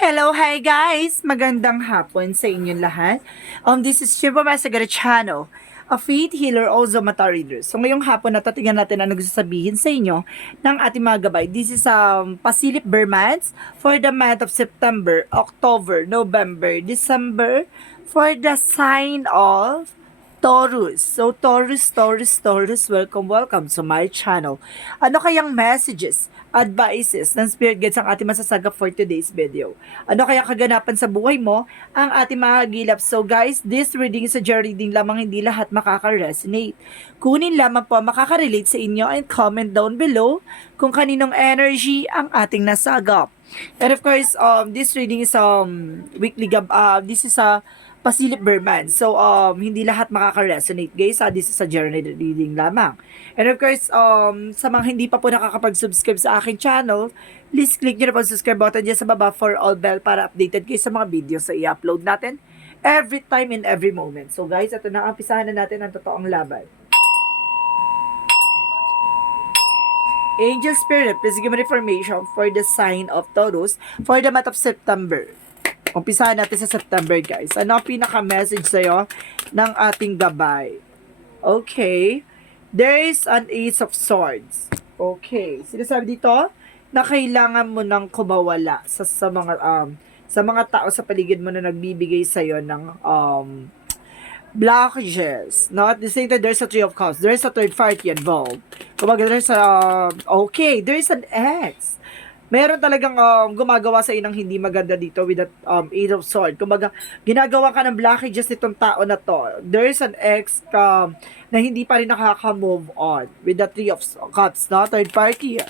Hello, hi guys! Magandang hapon sa inyong lahat. This is Shiva Masagara Channel, a faith healer, also mata reader. So ngayong hapon na tingnan natin ang nagsasabihin sa inyo ng ating mga gabay. This is Pasilip Bermans for the month of September, October, November, December for the sign of Taurus. So, Taurus, welcome sa my channel. Ano kayang messages, advices ng Spirit Guides ang ating masasagap for today's video? Ano kayang kaganapan sa buhay mo ang ating mahagilap? So guys, this reading is a journey reading lamang, hindi lahat makaka-resonate. Kunin lamang po makaka-relate sa inyo and comment down below kung kaninong energy ang ating nasagap. And of course, this reading is weekly this is a Pasilip Berman. So, hindi lahat makaka-resonate, guys. This is a journey reading lamang. And of course, sa mga hindi pa po nakakapag-subscribe sa aking channel, please click nyo na po subscribe button dyan sa baba for all bell para updated kayo sa mga videos na i-upload natin every time and every moment. So, guys, ito na, umpisahan na natin ang totoong laban. Angel Spirit, please give me information for the sign of Taurus for the month of September. Umpisahan natin sa September, guys. Ano ang pinaka-message sa'yo ng ating gabay? Okay. There is an Ace of Swords. Okay. Sinasabi dito na kailangan mo nang kumawala sa mga tao sa paligid mo na nagbibigay sa'yo ng blockages. No? At the same time, there's a Three of Cups. There's a third party involved. Kumbaga, there's there's an X. Meron talagang gumagawa sa inang hindi maganda dito with that Eight of Swords. Kumbaga, ginagawa ka ng blockages nitong tao na to. There's an ex na hindi pa rin nakaka-move on with the Three of Cups, no? Third party.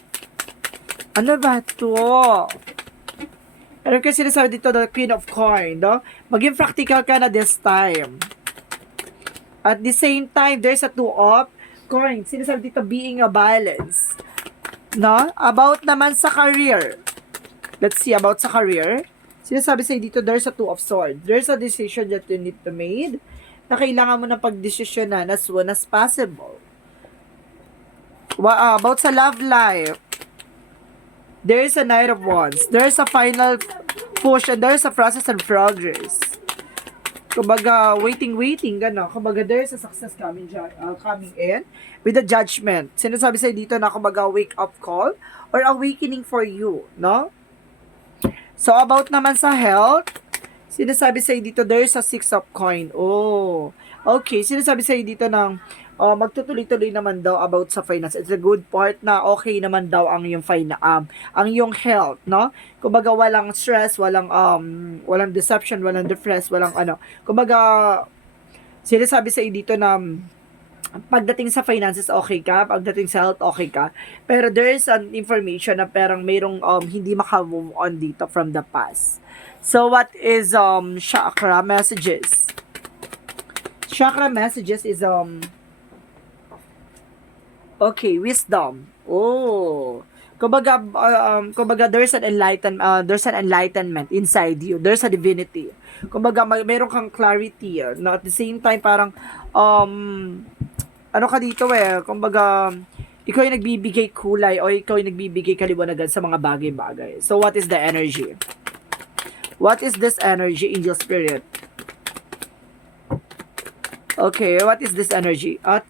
Ano ba to? Pero kasi sinasabi dito, the Queen of Coin, no? Maging practical ka na this time. At the same time, there's a Two of Coins. Sinasabi dito, being a balance. No? About naman sa career. Let's see, about sa career. Sinasabi sa'yo dito, there's a Two of Swords. There's a decision that you need to make na kailangan mo na pagdesisyonan as soon as possible. About sa love life. There's a Knight of Wands. There's a final push and there's a process and progress. Kumbaga, waiting, gano'n. Kumbaga, there's a success coming in with a judgment. Sinasabi sa'yo dito na kumbaga, wake-up call or awakening for you, no? So, about naman sa health, sinasabi sa'yo dito, there's a Six of Coin. Oh, okay. Sinasabi sa'yo dito ng magtutuloy-tuloy naman daw about sa finance. It's a good part na okay naman daw ang iyong ang iyong health, no? Kumbaga walang stress, walang deception, walang depress, walang ano. Kumbaga sinasabi sa dito na pagdating sa finances okay ka, pagdating sa health okay ka, pero there is an information na parang mayroong hindi maka-move on dito from the past. So what is chakra messages? Chakra messages is okay, wisdom. Oh. Kumbaga there's an enlightenment inside you. There's a divinity. Kumbaga mayroon kang clarity. No? At the same time parang ano ka dito kumbaga ikaw yung nagbibigay kulay o ikaw yung nagbibigay kaliwanagan sa mga bagay-bagay. So what is the energy? What is this energy, Angel Spirit? Okay, what is this energy? At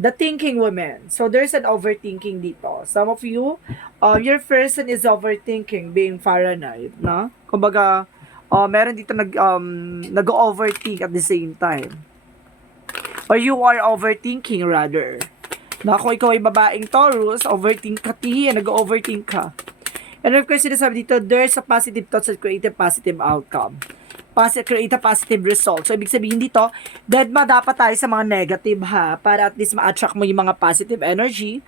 the thinking woman. So, there's an overthinking dito. Some of you, your person is overthinking, being paranoid, no? Kumbaga, meron dito nag-overthink at the same time. Or you are overthinking rather. Na kung ikaw ay babaeng Taurus, overthink ka, nag-overthink ka. And of course, sinasabi dito, there's a positive thoughts that create a positive outcome. Create a positive result. So, ibig sabihin dito, deadma dapat tayo sa mga negative para at least ma-attract mo yung mga positive energy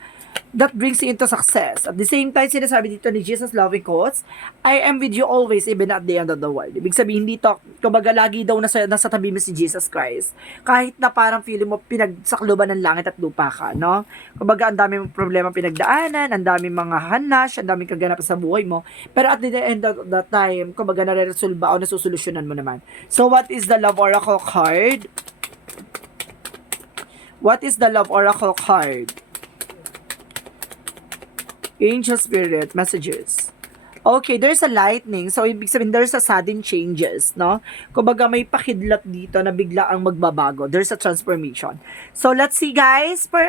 that brings you into success. At the same time, sinasabi dito ni Jesus loving quotes, I am with you always, even at the end of the world. Ibig sabihin dito, kumbaga lagi daw nasa tabi mo si Jesus Christ. Kahit na parang feeling mo pinagsakluban ng langit at lupa ka, no? Kumbaga, ang dami mong problema pinagdaanan, ang dami mga hanash, ang dami kaganap sa buhay mo. Pero at the end of the time, kumbaga nare-resolba o nasusolusyonan mo naman. So, what is the Love Oracle card? What is the Love Oracle card? Angel Spirit messages. Okay, there's a lightning. So, ibig sabihin, there's a sudden changes, no? Kumbaga, may pakidlat dito na bigla ang magbabago. There's a transformation. So, let's see, guys, for,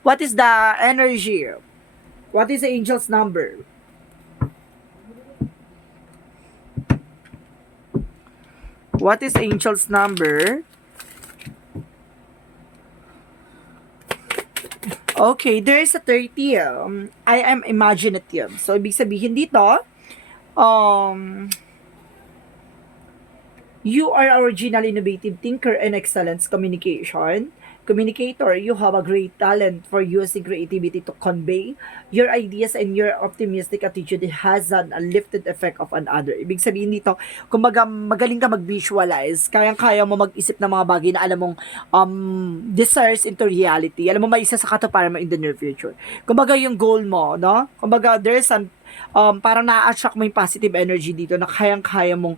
what is the energy? What is the angel's number? What is angel's number? Okay, there is a 30. I am imaginative. So, ibig sabihin dito, um, you are original innovative thinker and excellence communicator. You have a great talent for using creativity to convey your ideas, and your optimistic attitude has an uplifted effect of another. Ibig sabihin dito, kumbaga magaling ka mag-visualize, kayang-kaya mo mag-isip ng mga bagay na alam mong desires into reality. Alam mo, may isa sa katuparan mo in the near future. Kumbaga yung goal mo, no? Kumbaga there's some parang na-attract mo yung positive energy dito na kayang-kaya mong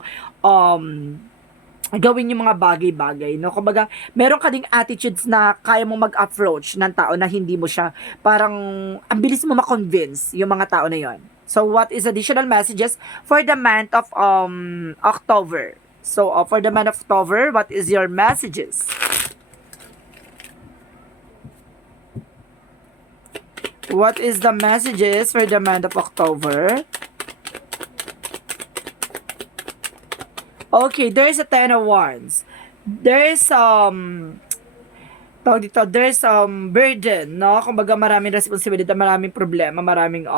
gawin yung mga bagay-bagay, no? Kumbaga, meron ka ding attitudes na kaya mo mag-approach ng tao na hindi mo siya, parang, ang bilis mo ma-convince yung mga tao na yon. So, what is additional messages for the month of October? So, for the month of October, what is your messages? What is the messages for the month of October? Okay, there's a 10 of Wands. There's tawag dito, there's burden, no? Kumbaga maraming responsibility, maraming problema, maraming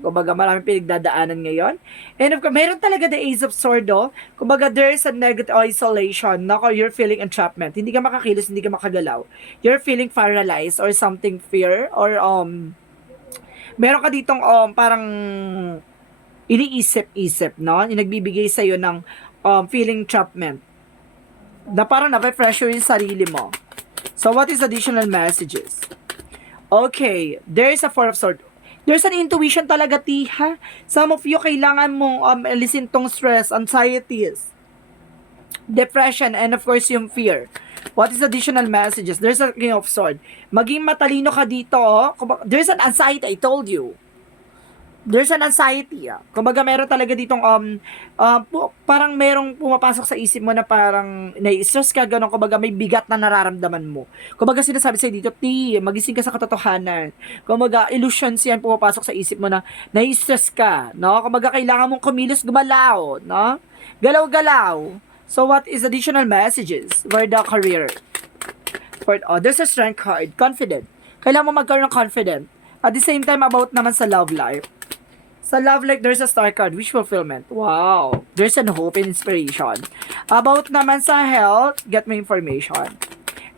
kumbaga maraming pinagdadaanan ngayon. And of course, meron talaga the Ace of Swords, oh. Kumbaga there's a negative isolation, no? Or you're feeling entrapment. Hindi ka makakilos, hindi ka makagalaw. You're feeling paralyzed or something fear or meron ka ditong parang iniisip-isip, no? Yung nagbibigay sa'yo ng feeling entrapment. Na parang na-pressure yung sarili mo. So, what is additional messages? Okay, there is a Four of Swords. There's an intuition talaga, ha? Some of you, kailangan mong alisin tong stress, anxieties, depression, and of course, yung fear. What is additional messages? There's a King of Swords. Maging matalino ka dito, oh. There's an anxiety, I told you. There's an anxiety. Kumbaga meron talaga ditong parang merong pumapasok sa isip mo na parang nai-stress ka, gano'n. Kumbaga may bigat na nararamdaman mo. Kumbaga sinasabi sa'yo dito, magising ka sa katotohanan. Kumbaga illusions yan pumapasok sa isip mo na nai-stress ka, no? Kumbaga kailangan mong kumilos, gumalaw, no? Galaw-galaw. So what is additional messages for the career? There's a strength card, confident. Kailangan mo magkaroon ng confident. At the same time, about naman sa love life. Sa love life, there's a star card, wish fulfillment. Wow. There's an hope and inspiration. About naman sa health, get me information.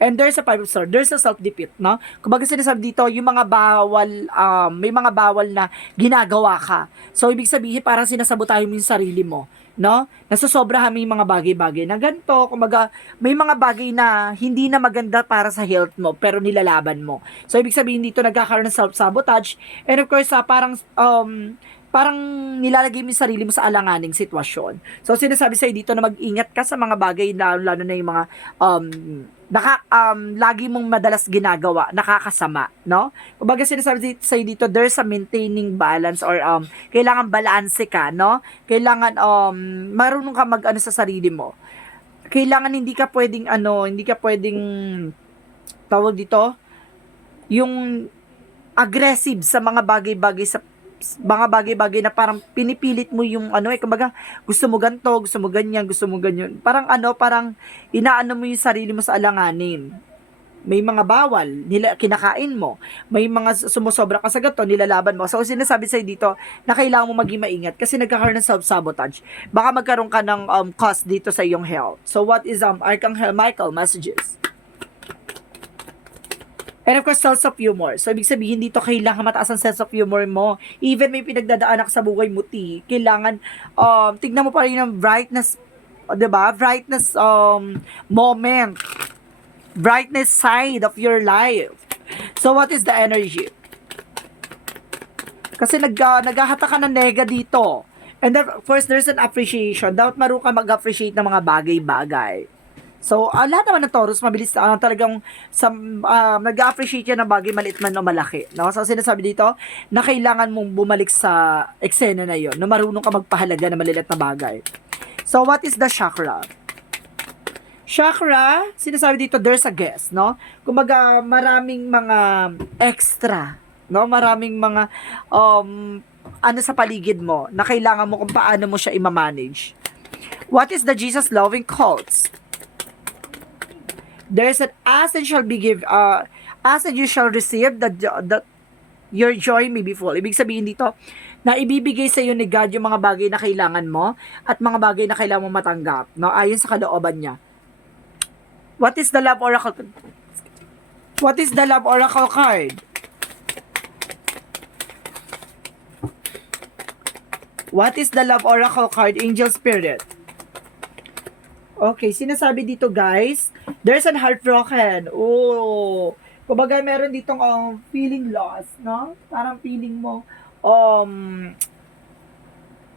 And there's a Five of Swords. There's a self-defeat, no? Kumbaga sinasabi dito, yung mga bawal, may mga bawal na ginagawa ka. So, ibig sabihin, parang sinasabotahe mo yung sarili mo, no? Nasosobrahan mo yung mga bagay-bagay na ganito. Kumbaga, may mga bagay na hindi na maganda para sa health mo, pero nilalaban mo. So, ibig sabihin dito, nagkakaroon ng self-sabotage. And of course, parang nilalagay mo yung sarili mo sa alanganing sitwasyon. So, sinasabi sa'yo dito na mag-ingat ka sa mga bagay na, lalo na yung mga, lagi mong madalas ginagawa, nakakasama, no? Kumbaga sinasabi sa'yo dito, there's a maintaining balance or, kailangan balanse ka, no? Kailangan, marunong ka mag-ano sa sarili mo. Kailangan hindi ka pwedeng, tawag dito, yung aggressive sa mga bagay-bagay na parang pinipilit mo yung kumbaga gusto mo ganto, gusto mo ganyan, gusto mo ganyan. Parang inaano mo yung sarili mo sa alanganin. May mga bawal, kinakain mo. May mga sumusobra ka sa ganito, nilalaban mo. So, sinasabi sa'yo dito na kailangan mo maging maingat kasi nagkakaroon ng self-sabotage. Baka magkaroon ka ng cost dito sa iyong health. So, what is Archangel Michael messages? And of course, sense of humor. So, ibig sabihin dito, kailangan mataas ang sense of humor mo. Even may pinagdadaanan ka sa buhay mo, kailangan, tignan mo pa rin yung brightness, diba? Brightness moment. Brightness side of your life. So, what is the energy? Kasi naghahata ka ng nega dito. And then, of course, there's an appreciation. Dapat marunong ka mag-appreciate ng mga bagay-bagay. So, lahat naman ng Taurus, mabilis talagang nag-appreciate yan ng bagay, maliit man o malaki. No? So, sinasabi dito, na kailangan mong bumalik sa eksena na yon, na marunong ka magpahalaga ng maliliit na bagay. So, what is the chakra? Chakra, sinasabi dito, there's a guess, no? Kumbaga, maraming mga extra, no? Maraming mga, ano sa paligid mo, na kailangan mo kung paano mo siya i-manage. What is the Jesus loving quotes? There's an as and shall be give, as and you shall receive that your joy may be full. Ibig sabihin dito, na ibibigay sa iyo ni God yung mga bagay na kailangan mo at mga bagay na kailangan mo matanggap, no? Ayon sa kalooban niya. What is the love oracle? What is the love oracle card? What is the love oracle card, angel spirit? Okay, sinasabi dito guys, there's an heartbroken. Oh, kumbaga meron ditong feeling lost, no? Parang feeling mo,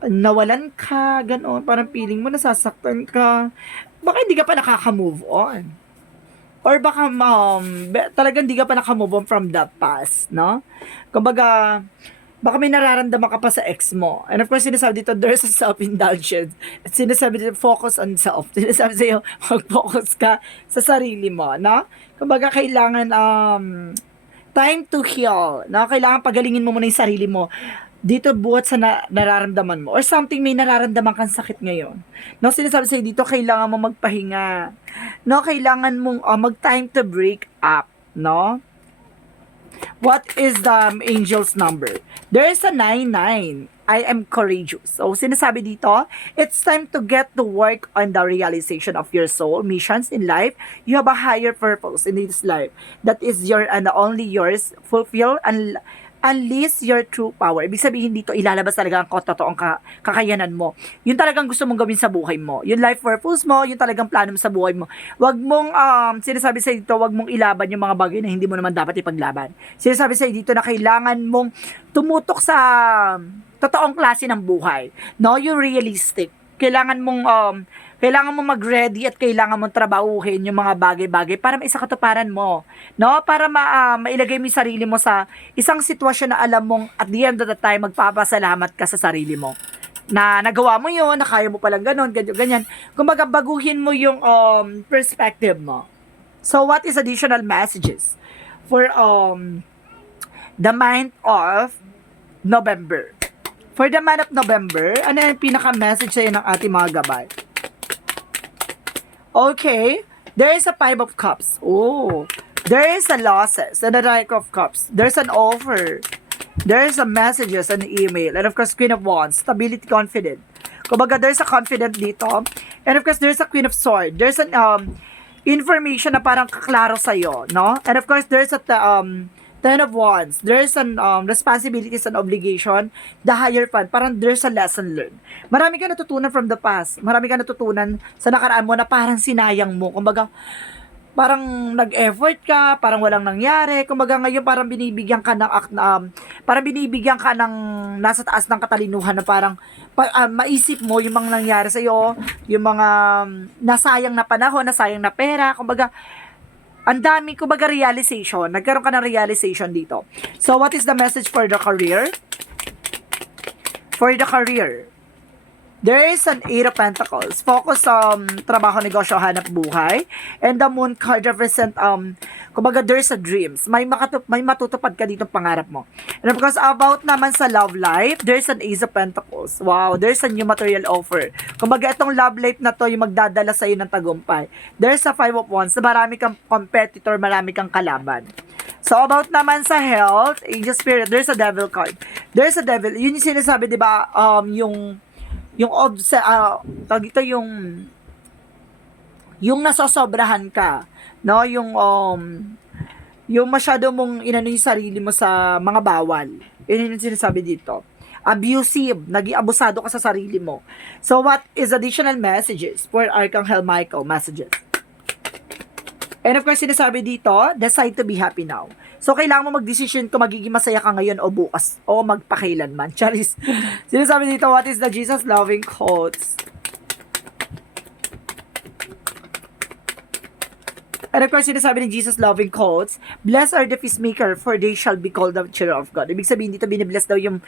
nawalan ka, gano'n. Parang feeling mo nasasaktan ka. Baka hindi ka pa nakaka-move on. Or baka talagang hindi ka pa naka-move on from that past, no? Kumbaga, baka may nararamdaman ka pa sa ex mo. And of course, sinasabi dito, there's a self-indulgence. At sinasabi dito, focus on self. Sinasabi sa'yo, mag-focus ka sa sarili mo, no? Kumbaga, kailangan, time to heal, no? Kailangan pagalingin mo muna yung sarili mo. Dito, buhat sa nararamdaman mo. Or something, may nararamdaman kang sakit ngayon. No? Sinasabi sa'yo dito, kailangan mo magpahinga. No? Kailangan mong mag-time to break up, no? What is the angel's number? There is a 99. I am courageous. So, sinasabi dito, it's time to get to work on the realization of your soul missions in life. You have a higher purpose in this life that is your and only yours. Fulfill and unleash your true power. Ibig sabihin dito, ilalabas talaga ang totoong kakayanan mo. Yun talagang gusto mong gawin sa buhay mo. Yung life purpose mo, yung talagang plano mo sa buhay mo. Wag mong, sinasabi sa dito, wag mong ilaban yung mga bagay na hindi mo naman dapat ipaglaban. Sinasabi sa dito na kailangan mong tumutok sa totoong klase ng buhay. No? Yung realistic. Kailangan mong mag-ready at kailangan mong trabahuhin yung mga bagay-bagay para maisakatuparan mo. No? Para mailagay mo yung sarili mo sa isang sitwasyon na alam mong at the end of the time, magpapasalamat ka sa sarili mo. Na nagawa mo yun, na kaya mo palang ganun, ganyan. Kumbaga, baguhin mo yung perspective mo. So, what is additional messages for the month of November? For the month of November, ano yung pinaka-message sa'yo ng ating mga gabay? Okay, there is a 5 of cups. Oh, there is a losses and a Knight of cups. There's an offer. There's a messages and email. And of course, Queen of Wands, stability, confident. Kumbaga, there's a confident dito. And of course, there's a Queen of Swords. There's an information na parang kaklaro sa'yo, no? And of course, there's a Ten of Wands. There's an responsibilities and obligation. The higher fun. Parang there's a lesson learned. Marami ka natutunan from the past. Marami ka natutunan sa nakaraan mo na parang sinayang mo. Kumbaga, parang nag-effort ka, parang walang nangyari. Kumbaga ngayon parang binibigyan ka ng nasa taas ng katalinuhan na parang maisip mo yung mga nangyari sa iyo, yung mga nasayang na panahon, nasayang na pera. Kumbaga, ang dami, kumbaga, realization. Nagkaroon ka ng realization dito. So, what is the message for the career? For the career, there is an 8 of Pentacles. Focus sa trabaho, negosyo, hanap buhay. And the Moon card represent, kumbaga, there's a dreams. May matutupad ka dito pangarap mo. And of course, about naman sa love life, there's an Ace of Pentacles. Wow, there's a new material offer. Kumbaga, itong love life na to, yung magdadala sa'yo ng tagumpay. There's a 5 of Wands. Marami kang competitor, marami kang kalaban. So, about naman sa health, Angel Spirit, there's a Devil card. There's a Devil. Yun yung sinasabi, di ba, yung nasosobrahan ka, no? Yung masyado mong inano yung sarili mo sa mga bawal. Yun yung sinasabi dito. Abusive, naging abusado ka sa sarili mo. So, what is additional messages for Archangel Michael messages? And of course, sinasabi dito, decide to be happy now. So, kailangan mo mag-decision kung magiging masaya ka ngayon o bukas o magpakailanman. Charis. Sinasabi dito, what is the Jesus loving quotes? And of course, sinasabi ni Jesus loving quotes, blessed are the peacemaker, for they shall be called the children of God. Ibig sabihin dito, binibless daw yung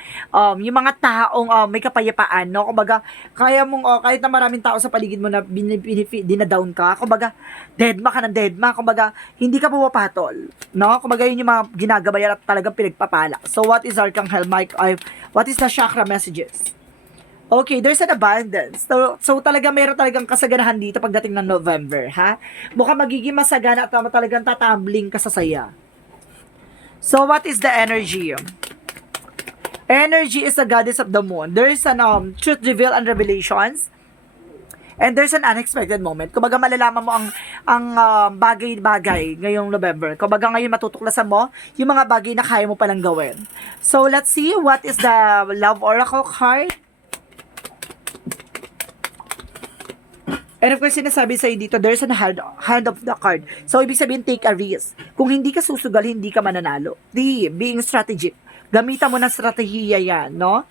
mga taong may kapayapaan, no? Kumbaga, kaya mong, kahit na maraming tao sa paligid mo na dinadown ka, kumbaga, deadma ka ng deadma, kumbaga, hindi ka pumapatol, no? Kumbaga, yun yung mga ginagabayan at talagang pinagpapala. So, what is Archangel Mike? What is the chakra messages? Okay, there's an abundance. So talaga meron talagang kasaganahan dito pagdating ng November, ha? Mukhang magiging masagana at talagang tatambling ka sa saya. So what is the energy? Energy is the goddess of the moon. There is an truth reveal and revelations. And there's an unexpected moment. Kumbaga malalaman mo ang bagay-bagay ngayong November. Kumbaga ngayon matutuklasan mo yung mga bagay na kaya mo palang gawin. So let's see what is the love oracle card. And of course, sinasabi sa'yo dito, there's a hand of the card. So, ibig sabihin, take a risk. Kung hindi ka susugal, hindi ka mananalo. Being strategic. Gamitan mo ng strategiya yan, no?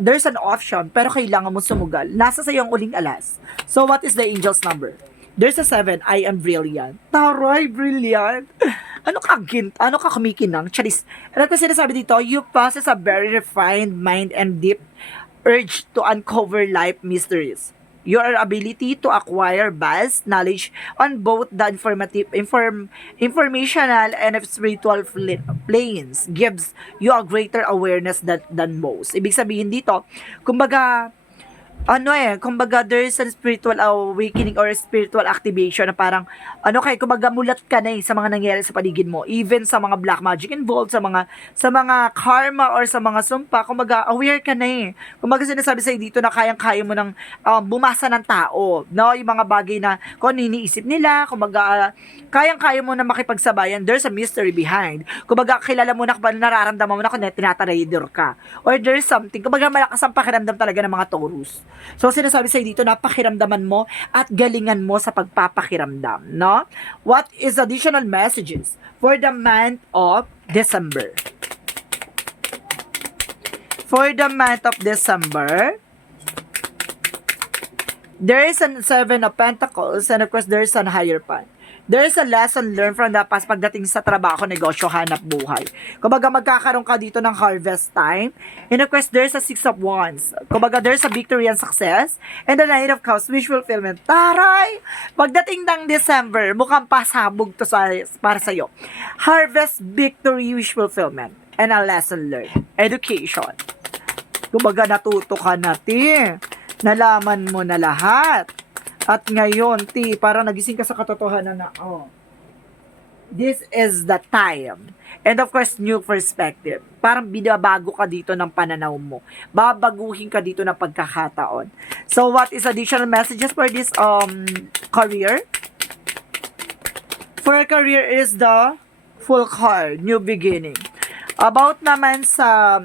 There's an option, pero kailangan mo sumugal. Nasa sa'yo ang uling alas. So, what is the angel's number? There's a 7, I am brilliant. Taray, brilliant. Ano ka kumikinang? Charis. And of course, sinasabi dito, you possess a very refined mind and deep urge to uncover life mysteries. Your ability to acquire vast knowledge on both the informational and spiritual planes gives you a greater awareness than most. Ibig sabihin dito, kumbaga, kumbaga there's a spiritual awakening or spiritual activation na parang, kumbaga mulat ka na sa mga nangyayari sa paligid mo, even sa mga black magic involved, sa mga karma or sa mga sumpa, kumbaga aware ka na Kumbaga sinasabi sa'yo dito na kayang-kaya mo ng bumasa ng tao, no? Yung mga bagay na kung ano iniisip nila, kumbaga kayang-kaya mo na makipagsabayan, there's a mystery behind. Kumbaga kilala mo na, nararamdaman mo na kung tinataraydor ka. Or there's something, kumbaga malakas ang pakiramdam talaga ng mga Taurus. So, sinasabi sa'yo dito na pakiramdaman mo at galingan mo sa pagpapakiramdam, no? What is additional messages for the month of December? For the month of December, there is a 7 of Pentacles and of course, there is a Hierophant. There is a lesson learned from the past pagdating sa trabaho, negosyo, hanap buhay. Kumbaga magkakaroon ka dito ng harvest time. And of course, there's a 6 of Wands. Kumbaga there's a victory and success. And the Knight of Cups, wish fulfillment. Taray! Pagdating ng December, mukhang pasabog to para sa'yo. Harvest, victory, wish fulfillment. And a lesson learned. Education. Kumbaga natuto ka na, nalaman mo na lahat. At ngayon, parang nagising ka sa katotohanan na, this is the time. And of course, new perspective. Parang binabago ka dito ng pananaw mo. Babaguhin ka dito ng pagkakataon. So, what is additional messages for this career? For career is the full card, new beginning. About naman sa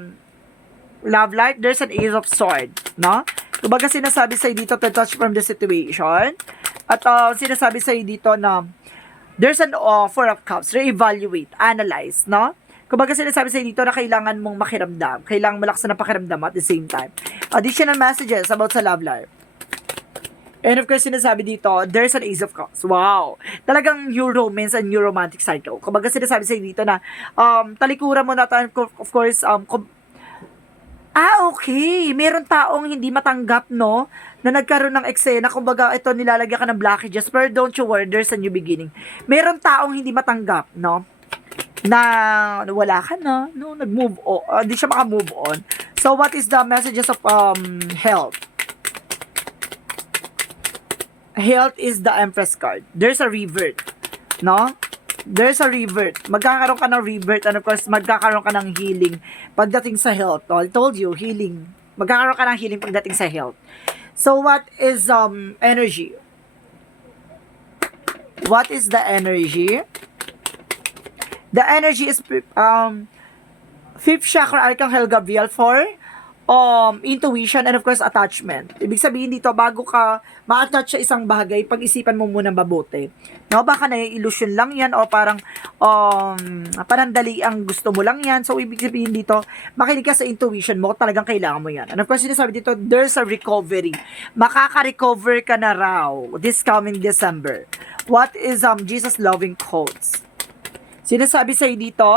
love life, there's an Ace of Swords, no? Kumbaga sinasabi sa'yo dito to touch from the situation. At sinasabi sa'yo dito na there's an 4 of Cups, re-evaluate, analyze, no? Kumbaga sinasabi sa'yo dito na kailangan mong makiramdam. Kailangan malaksan ng pakiramdam at the same time. Additional messages about sa love life. And of course, sinasabi dito, there's an Ace of Cups. Wow! Talagang new romance and new romantic cycle. Kumbaga sinasabi sa'yo dito na talikuran mo na, of course, okay. Meron taong hindi matanggap, no? Na nagkaroon ng eksena. Kumbaga, ito, nilalagyan ka ng blockages. But don't you worry, there's a new beginning. Meron taong hindi matanggap, no? Na wala ka na, no? Nag-move on. Hindi siya maka-move on. So, what is the messages of health? Health is the Empress card. There's a revert, no? There's a revert. Magkakaroon ka ng revert and of course, magkakaroon ka ng healing pagdating sa health. I told you, healing. Magkakaroon ka ng healing pagdating sa health. So, what is energy? What is the energy? The energy is 5th chakra, Archangel Gabriel, for intuition, and of course, attachment. Ibig sabihin dito, bago ka ma-attach sa isang bagay, pag-isipan mo muna mabuti. No, baka na-illusion lang yan, o parang, panandali ang gusto mo lang yan. So, ibig sabihin dito, makinig ka sa intuition mo, talagang kailangan mo yan. And of course, sinasabi dito, there's a recovery. Makaka-recover ka na raw this coming December. What is Jesus loving quotes? Sinasabi sa'yo dito,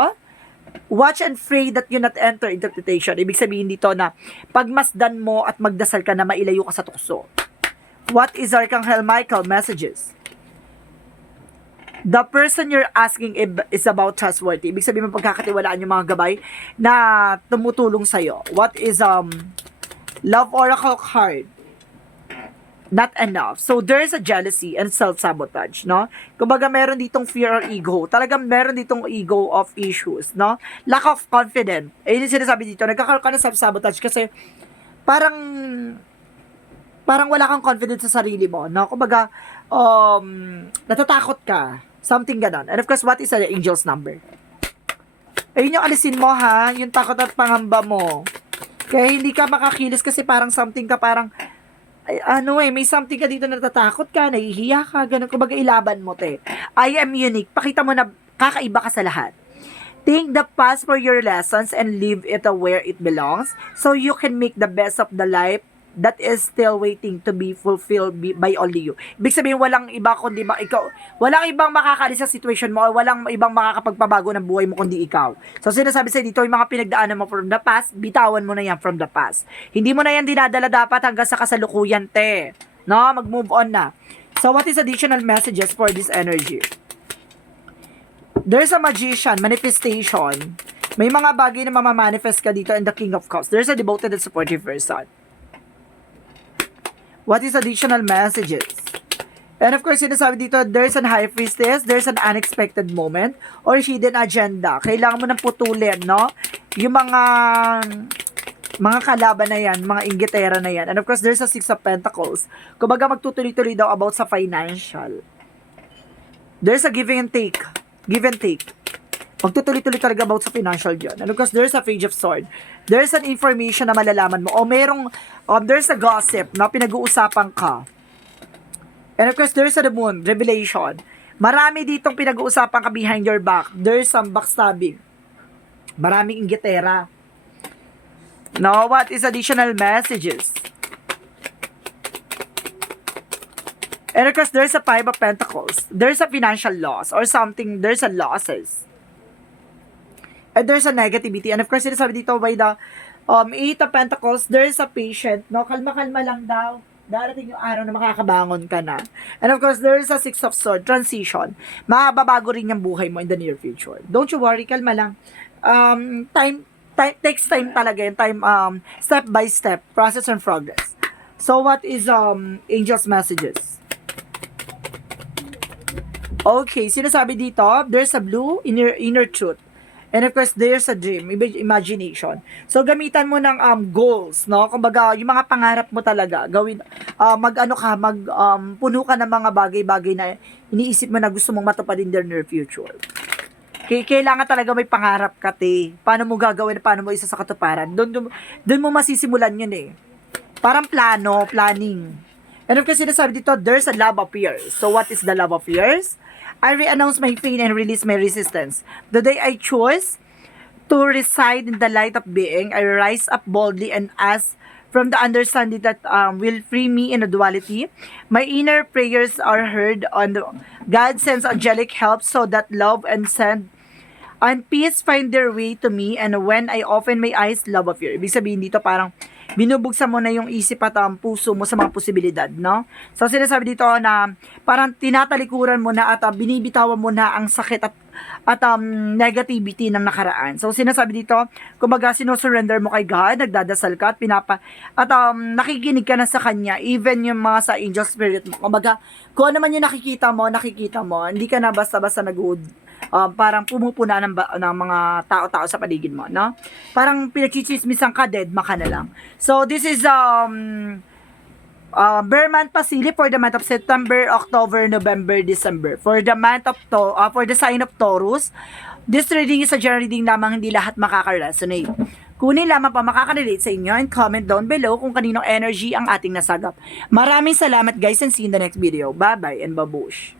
watch and pray that you not enter into temptation. Ibig sabihin dito na pagmasdan mo at magdasal ka na mailayo ka sa tukso. What is Archangel Michael messages? The person you're asking is about trustworthy. Ibig sabihin mo pagkakatiwalaan yung mga gabay na tumutulong sa'yo. What is Love Oracle card? Not enough. So, there's a jealousy and self-sabotage, no? Kumbaga, meron ditong fear or ego. Talagang meron ditong ego of issues, no? Lack of confidence. Eh, yung sinasabi dito, nagkakaroon ka ng self-sabotage kasi parang wala kang confidence sa sarili mo, no? Kumbaga, natatakot ka. Something ganon. And of course, what is the angel's number? Ayun yung alisin mo, ha? Yung takot at pangamba mo. Kaya hindi ka makakilos kasi parang something ka parang may something ka dito na natatakot ka, nahihiya ka, ganun. Kumbaga, ilaban mo, te. I am unique. Pakita mo na kakaiba ka sa lahat. Take the past for your lessons and leave it where it belongs so you can make the best of the life that is still waiting to be fulfilled by only you. Ibig sabihin, walang iba kundi ikaw. Walang ibang makakalis sa situation mo o walang ibang makakapagpabago ng buhay mo kundi ikaw. So, sinasabi sa'yo dito, yung mga pinagdaanan mo from the past, bitawan mo na yan from the past. Hindi mo na yan dinadala dapat hanggang sa kasalukuyan, te. No? Mag-move on na. So, what is additional messages for this energy? There's a magician, manifestation. May mga bagay na mamamanifest ka dito in the King of Cups. There's a devoted and supportive person. What is additional messages? And of course, sinasabi dito, there's an high priestess, there's an unexpected moment, or hidden agenda. Kailangan mo nang putulin, no? Yung mga kalaban na yan, mga inggitera na yan. And of course, there's a Six of Pentacles. Kumbaga, magtutuloy-tuloy daw about sa financial. There's a give and take. Give and take. Magtutuloy-tuloy talaga about sa financial dyan. And of course, there's a Page of Sword. There's an information na malalaman mo. O merong, there's a gossip na pinag-uusapan ka. And of course, there's a the Moon, revelation. Marami ditong pinag-uusapan ka behind your back. There's some backstabbing. Maraming inggitera. Now, what is additional messages? And of course, there's a Five of Pentacles. There's a financial loss or something. There's a losses. And there's a negativity. And of course, sinasabi dito by the Eight of Pentacles, there's a patient. No? Kalma-kalma lang daw. Darating yung araw na makakabangon ka na. And of course, there's a Six of Swords, transition. Mababago rin yung buhay mo in the near future. Don't you worry, kalma lang. Time takes time talaga yun. Time, step by step, process and progress. So, what is angel's messages? Okay, sinasabi dito, there's a blue inner truth. And of course, there's a dream, imagination. So, gamitan mo ng goals, no? Kumbaga, yung mga pangarap mo talaga, gawin, puno ka ng mga bagay-bagay na iniisip mo na gusto mong matupad in the near future. Kailangan talaga may pangarap ka, te. Paano mo gagawin, paano mo isa sa katuparan? Doon mo masisimulan yun, eh. Parang planning. And of course, sinasabi dito, there's a love appears. So, what is the love appears? I re-announce my pain and release my resistance. The day I choose to reside in the light of being, I rise up boldly and ask from the understanding that will free me in the duality. My inner prayers are heard on God sends angelic help so that love and peace find their way to me, and when I open my eyes, love appears. Ibig sabihin dito parang binubuksan mo na yung isip at puso mo sa mga posibilidad, no? So, sinasabi dito na parang tinatalikuran mo na at binibitawan mo na ang sakit at negativity ng nakaraan. So, sinasabi dito, kumbaga sinusurrender mo kay God, nagdadasal ka at nakikinig ka na sa Kanya, even yung mga sa angel spirit mo. Kumbaga, kung ano man yung nakikita mo, hindi ka na basta-basta parang pumupuna ng mga tao-tao sa paligid mo, no? Parang pinagchichismisan ka, dead ka na lang. So, this is Bear month pasili for the month of September, October, November, December. For the month of for the sign of Taurus, this reading is a general reading lamang, hindi lahat makaka-resonate. Kunin lamang pa makaka-relate sa inyo and comment down below kung kaninong energy ang ating nasagap. Maraming salamat guys and see you in the next video. Bye-bye and babush!